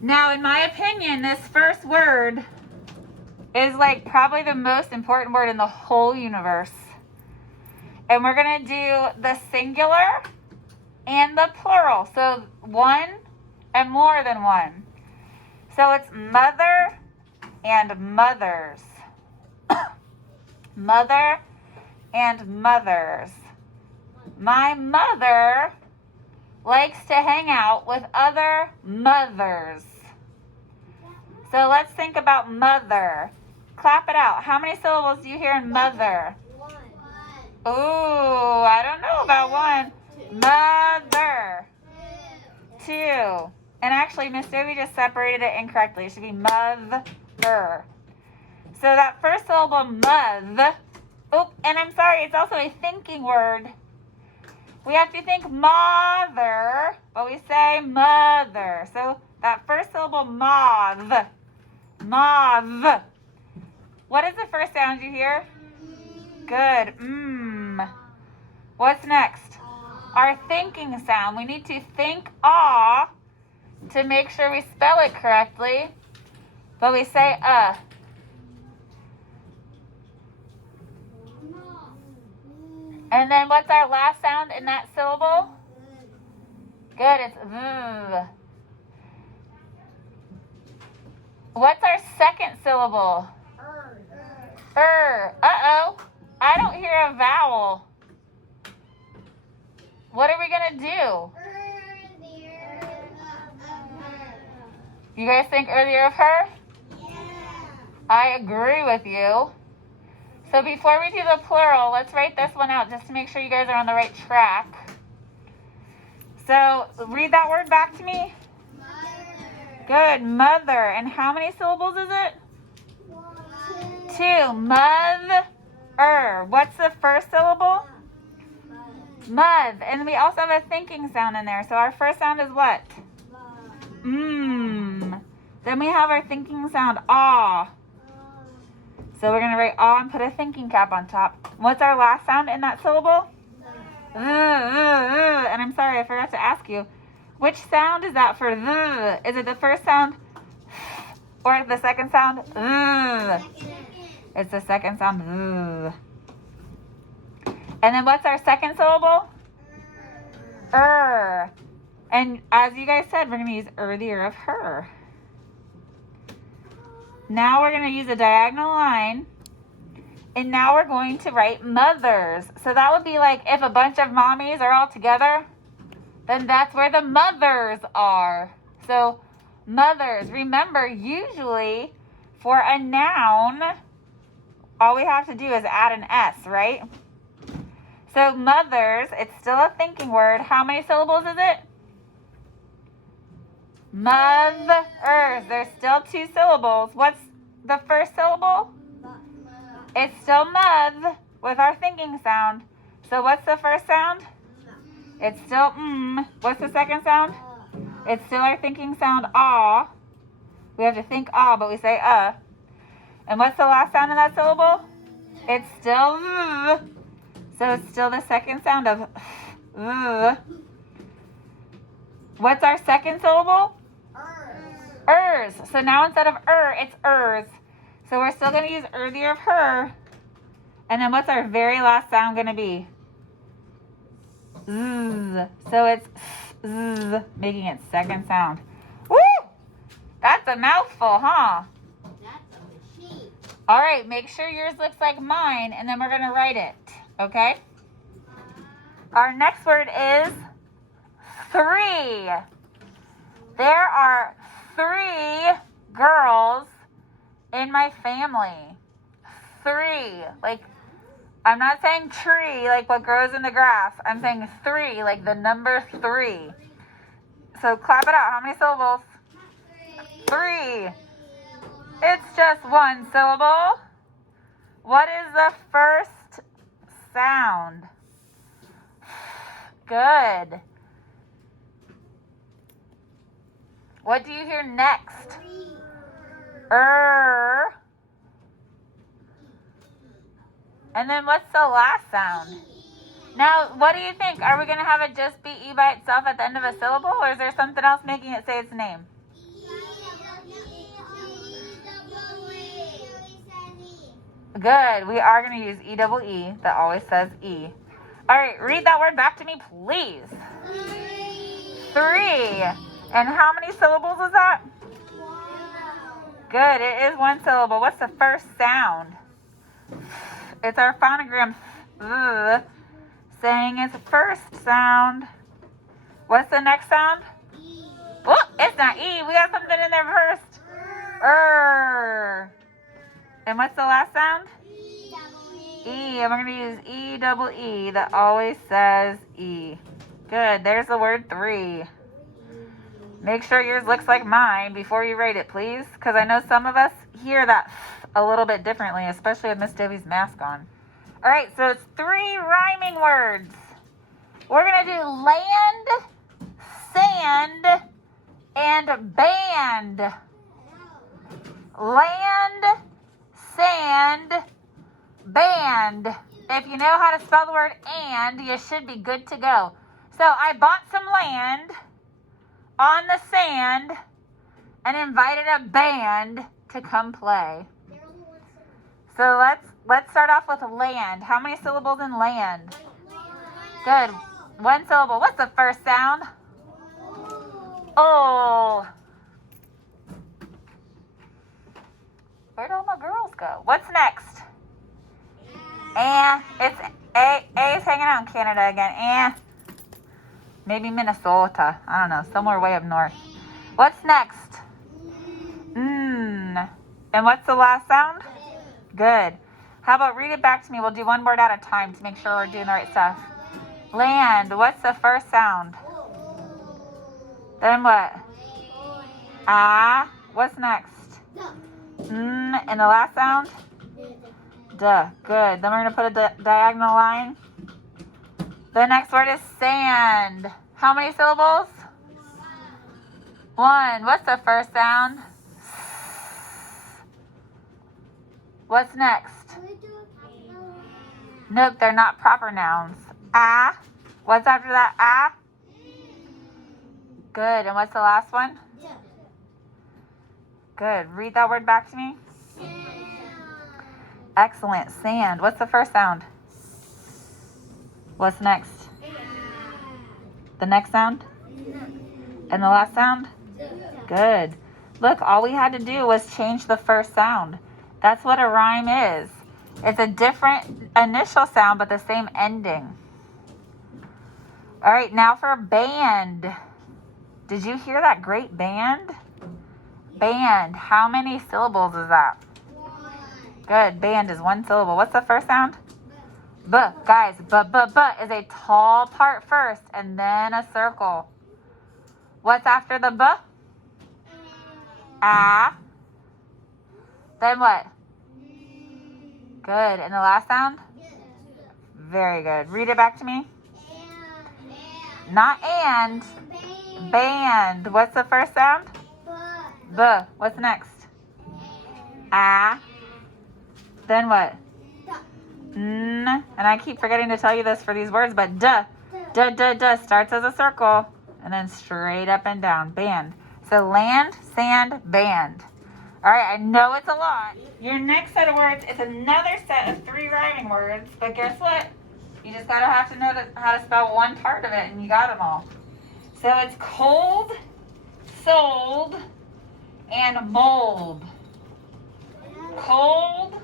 Now, in my opinion, this first word is like probably the most important word in the whole universe. And we're going to do the singular and the plural. So one and more than one. So it's mother and mothers. Mother and mothers. My mother likes to hang out with other mothers. So let's think about mother. Clap it out. How many syllables do you hear in mother? One. Ooh, I don't know about one. Mother. Two. And actually, Miss Dovey just separated it incorrectly. It should be mother. So that first syllable, moth. Oh, and I'm sorry, it's also a thinking word. We have to think mother, but we say mother. So that first syllable, moth. Moth. What is the first sound you hear? Good. What's next? Our thinking sound. We need to think ah to make sure we spell it correctly. But we say And then what's our last sound in that syllable? Good, it's v. What's our second syllable? Uh-oh. I don't hear a vowel. What are we going to do? You guys think earlier of her? Yeah. I agree with you. So before we do the plural, let's write this one out just to make sure you guys are on the right track. So read that word back to me. Mother. Good, mother. And how many syllables is it? Two. Mother. What's the first syllable? Mud. And we also have a thinking sound in there. So our first sound is what? Then we have our thinking sound, ah. So we're going to write ah and put a thinking cap on top. What's our last sound in that syllable? And I'm sorry, I forgot to ask you. Which sound is that for the? Is it the first sound or the second sound? It's the second sound. And then what's our second syllable? And as you guys said, we're going to use the of her. Now we're going to use a diagonal line. And now we're going to write mothers. So that would be like if a bunch of mommies are all together, then that's where the mothers are. So mothers. Remember, usually for a noun, all we have to do is add an S, right? So mothers, it's still a thinking word. How many syllables is it? Mothers. There's still two syllables. What's the first syllable? It's still moth with our thinking sound. So what's the first sound? It's still What's the second sound? It's still our thinking sound, ah. We have to think ah, but we say And what's the last sound in that syllable? It's still So it's still the second sound of What's our second syllable? Ers. So now instead of it's ers. So we're still going to use the of her. And then what's our very last sound going to be? Z. So it's z, making its second sound. Woo! That's a mouthful, huh? That's a machine. All right, make sure yours looks like mine, and then we're going to write it, okay? Our next word is 3. There are 3 girls in my family. 3. Like, I'm not saying tree, like what grows in the grass. I'm saying 3, like the number 3. So clap it out. How many syllables? 3. It's just one syllable. What is the first sound? Good. What do you hear next? And then what's the last sound? Now, what do you think? Are we going to have it just be E by itself at the end of a syllable, or is there something else making it say its name? Good. We are going to use E-double-E. That always says E. All right, read that word back to me, please. 3. And how many syllables is that? Good. It is one syllable. What's the first sound? It's our phonogram saying its first sound. What's the next sound? Oh, it's not E. We got something in there first. And what's the last sound? E. And we're going to use E-double-E. That always says E. Good. There's the word 3. Make sure yours looks like mine before you rate it, please. Because I know some of us hear that a little bit differently, especially with Miss Debbie's mask on. All right, so it's 3 rhyming words. We're going to do land, sand, and band. Land, sand, band. If you know how to spell the word and, you should be good to go. So I bought some land on the sand and invited a band to come play. So let's start off with land. How many syllables in land? Good. One syllable. What's the first sound? Oh. Where'd all my girls go? What's next? It's A is hanging out in Canada again. Maybe Minnesota. I don't know. Somewhere way up north. What's next? And what's the last sound? Good. How about read it back to me? We'll do one word at a time to make sure we're doing the right stuff. Land. What's the first sound? Then what? Ah. What's next? And the last sound? Duh. Good. Then we're going to put a diagonal line. The next word is sand. How many syllables? 1. What's the first sound? What's next? Nope, they're not proper nouns. Ah. What's after that? Ah. Good. And what's the last one? Good. Read that word back to me. Excellent. Sand. What's the first sound? What's next? The next sound? And the last sound? Good. Look, all we had to do was change the first sound. That's what a rhyme is. It's a different initial sound, but the same ending. All right, now for band. Did you hear that great band? Band. How many syllables is that? Good. Band is one syllable. What's the first sound? B. Guys, b is a tall part first and then a circle. What's after the B? Ah. Then what? Good. And the last sound? Very good. Read it back to me. Not and. Band. What's the first sound? B. What's next? Ah. Then what? And I keep forgetting to tell you this for these words, but duh starts as a circle and then straight up and down. Band. So land, sand, band. All right, I know it's a lot. Your next set of words is another set of 3 rhyming words, but guess what? You just gotta have to know how to spell one part of it, and you got them all. So it's cold, sold, and mold. Cold,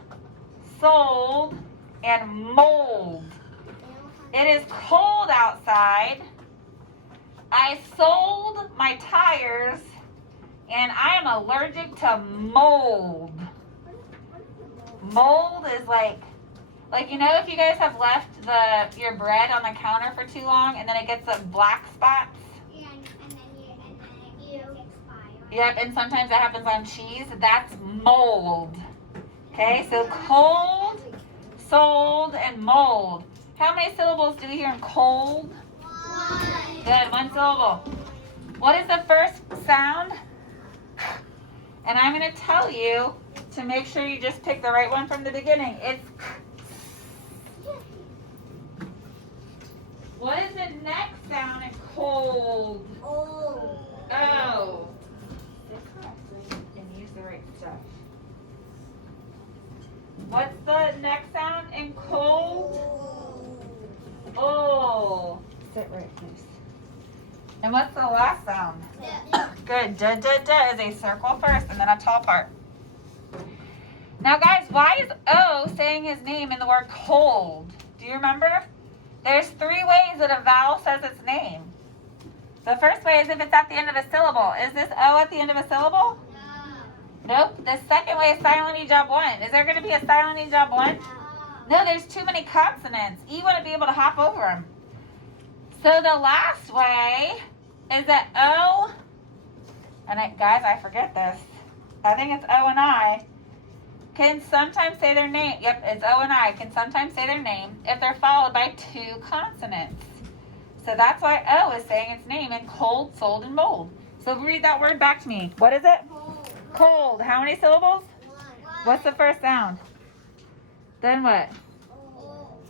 sold, and mold. It is cold outside. I sold my tires, and I am allergic to mold. Mold is like you know, if you guys have left your bread on the counter for too long, and then it gets some black spots. Yeah, and then you expire. Yep, and sometimes that happens on cheese. That's mold. Okay, so cold, sold, and mold. How many syllables do we hear in cold? 1. Good, one syllable. What is the first sound? And I'm going to tell you to make sure you just pick the right one from the beginning. It's what is the next sound in cold? Oh. Oh. What's the next sound in cold? Oh. Sit right, please. And what's the last sound? Good. Da, da, da is a circle first and then a tall part. Now, guys, why is O saying his name in the word cold? Do you remember? There's 3 ways that a vowel says its name. The first way is if it's at the end of a syllable. Is this O at the end of a syllable? No. Nope. The second way is silent E job 1. Is there going to be a silent E job 1? No, there's too many consonants. You want to be able to hop over them. So the last way is that O, and guys, I forget this. I think it's O and I, can sometimes say their name. Yep, it's O and I can sometimes say their name if they're followed by 2 consonants. So that's why O is saying its name in cold, sold, and mold. So read that word back to me. What is it? Cold. How many syllables? What's the first sound? Then what?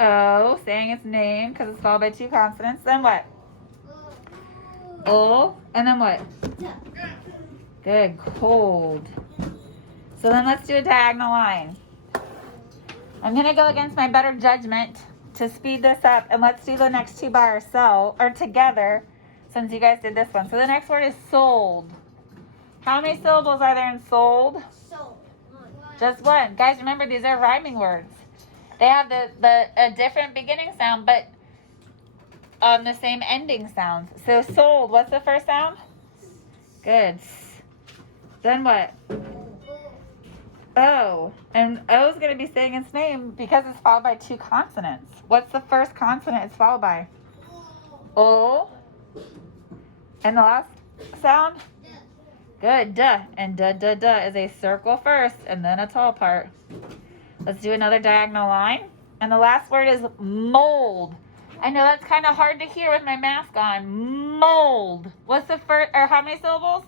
O, saying its name because it's followed by 2 consonants. Then what? O. And then what? Good. Cold. So then let's do a diagonal line. I'm going to go against my better judgment to speed this up. And let's do the next 2 by ourselves, or together, since you guys did this one. So the next word is sold. How many syllables are there in sold? Sold. Just 1. Guys, remember, these are rhyming words. They have a different beginning sound, but the same ending sounds. So sold, what's the first sound? Good. Then what? O. And O is going to be saying its name because it's followed by 2 consonants. What's the first consonant it's followed by? O. And the last sound? Good. Duh. And duh, duh, duh is a circle first and then a tall part. Let's do another diagonal line. And the last word is mold. I know that's kind of hard to hear with my mask on. Mold. What's the first, or how many syllables?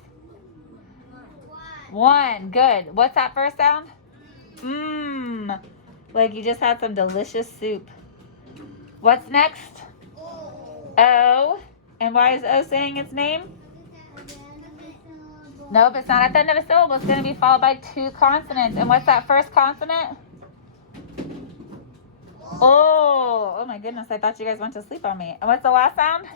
1. Good. What's that first sound? Mmm. Like you just had some delicious soup. What's next? O. And why is O saying its name? Nope, it's not at the end of a syllable. It's going to be followed by 2 consonants. And what's that first consonant? Oh my goodness, I thought you guys went to sleep on me. And what's the last sound?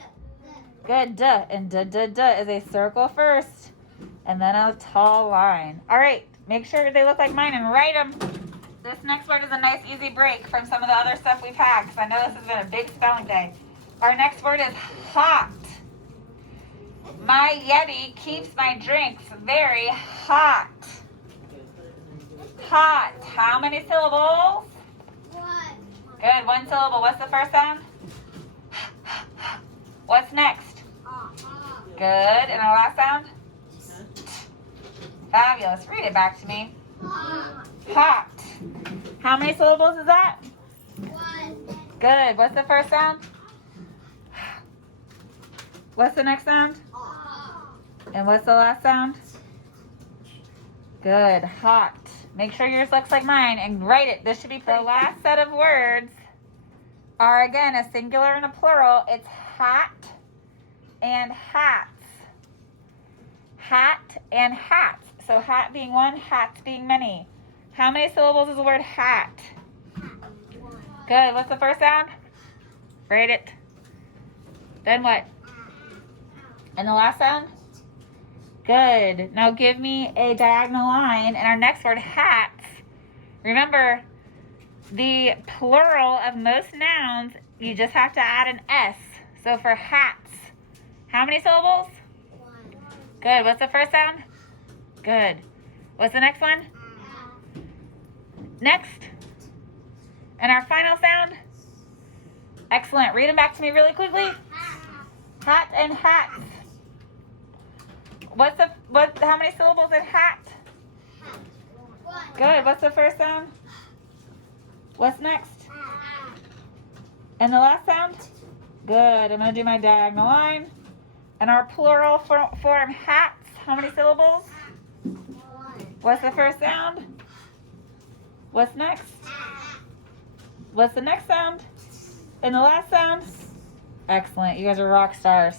Good. Duh. And duh, duh, duh is a circle first and then a tall line. All right, make sure they look like mine and write them. This next word is a nice easy break from some of the other stuff we've had because I know this has been a big spelling day. Our next word is hot. My Yeti keeps my drinks very hot. Hot. How many syllables? 1. Good. 1 syllable. What's the first sound? What's next? Good. And our last sound? Fabulous. Read it back to me. Hot. How many syllables is that? 1. Good. What's the first sound? What's the next sound? And what's the last sound? Good. Hot. Make sure yours looks like mine and write it. This should be the last set of words are again a singular and a plural. It's hat and hats. Hat and hats. So hat being 1, hats being many. How many syllables is the word hat? Good. What's the first sound? Write it. Then what? And the last sound? Good. Now give me a diagonal line. And our next word, hats. Remember, the plural of most nouns, you just have to add an S. So for hats, how many syllables? 1. Good. What's the first sound? Good. What's the next one? Next. And our final sound? Excellent. Read them back to me really quickly. Hat and hats. How many syllables in hat? 1. Good. What's the first sound? What's next? And the last sound? Good. I'm going to do my diagonal line. And our plural form hats. How many syllables? 1. What's the first sound? What's next? What's the next sound? And the last sound? Excellent. You guys are rock stars.